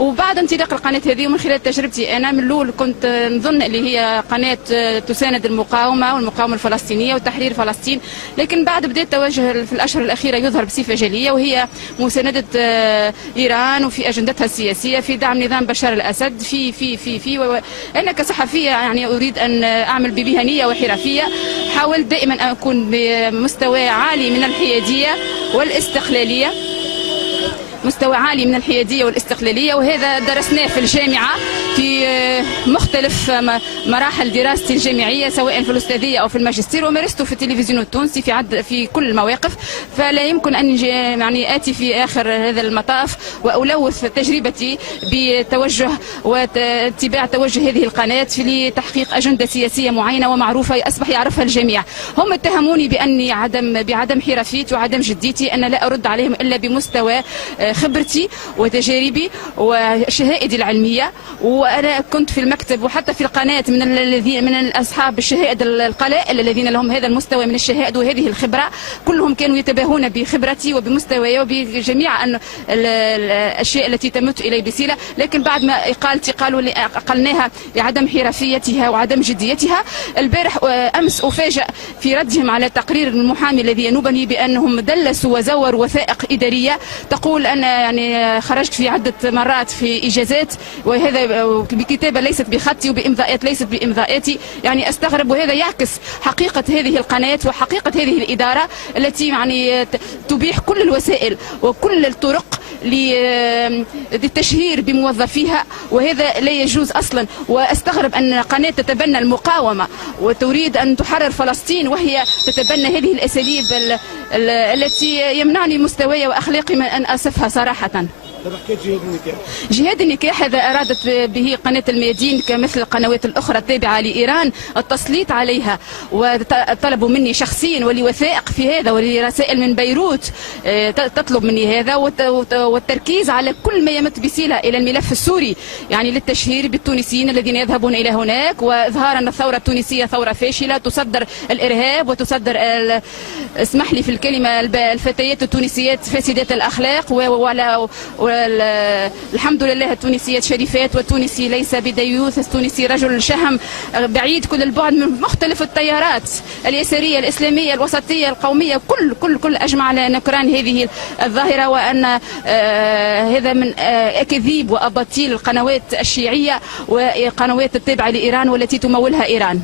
وبعد انطلاق القناة هذه ومن خلال تجربتي أنا من الأول كنت نظن اللي هي قناة تساند المقاومة والمقاومة الفلسطينية وتحرير فلسطين، لكن بعد بدأت توجه في الأشهر الأخيرة يظهر بصفة جلية، وهي مساندة إيران وفي أجندتها السياسية في دعم نظام بشار الأسد. في أنا كصحفية يعني أريد أن أعمل بمهنية وحرفية، حاولت دائما أن أكون بمستوى عالي من الحيادية والاستقلالية، مستوى عالي من الحيادية والاستقلالية، وهذا درسناه في الجامعة في مختلف مراحل دراستي الجامعية سواء في الأستاذية أو في الماجستير، ومارسته في التلفزيون التونسي في كل المواقف. فلا يمكن أن يعني آتي في آخر هذا المطاف وألوث تجربتي بتوجه واتباع توجه هذه القناة لتحقيق أجندة سياسية معينة ومعروفة أصبح يعرفها الجميع. هم اتهموني بأني بعدم حرفيتي وعدم جديتي، أنا لا أرد عليهم إلا بمستوى خبرتي وتجاربي وشهائدي العلمية. وانا كنت في المكتب وحتى في القناه من اصحاب الشهائد القلائل الذين لهم هذا المستوى من الشهائد وهذه الخبره، كلهم كانوا يتباهون بخبرتي وبمستواي وبجميع الاشياء التي تمت الي بصله، لكن بعد ما اقالتي قالوا لي اقلناها لعدم حرفيتها وعدم جديتها. البارح امس افاجئ في ردهم على تقرير المحامي الذي ينوبني بانهم دلسوا وزوروا وثائق اداريه تقول ان يعني خرجت في عده مرات في اجازات، وهذا بكتابه ليست بخطي وبامضاءات ليست بامضاءاتي. يعني استغرب، وهذا يعكس حقيقه هذه القناه وحقيقه هذه الاداره التي يعني تبيح كل الوسائل وكل الطرق للتشهير بموظفيها، وهذا لا يجوز اصلا. واستغرب ان قناه تتبنى المقاومه وتريد ان تحرر فلسطين وهي تتبنى هذه الاساليب التي يمنعني مستواي واخلاقي من ان اصفها صراحه. جهاد النكاح هذا أرادت به قناة الميادين كمثل القنوات الأخرى التابعة لإيران التسليط عليها، وطلبوا مني شخصيا ولوثائق في هذا ولرسائل من بيروت تطلب مني هذا، والتركيز على كل ما يمت بصلة إلى الملف السوري، يعني للتشهير بالتونسيين الذين يذهبون إلى هناك وإظهار أن الثورة التونسية ثورة فاشلة تصدر الإرهاب وتصدر اسمح لي في الكلمة الفتيات التونسيات فاسدات الأخلاق، الحمد لله التونسيات شريفات، والتونسي ليس بديوث، التونسي رجل شهم بعيد كل البعد من مختلف التيارات اليسارية الإسلامية الوسطية القومية، كل أجمع على نكران هذه الظاهرة، وأن هذا من أكاذيب وأباطيل القنوات الشيعية وقنوات التابعة لإيران والتي تمولها إيران.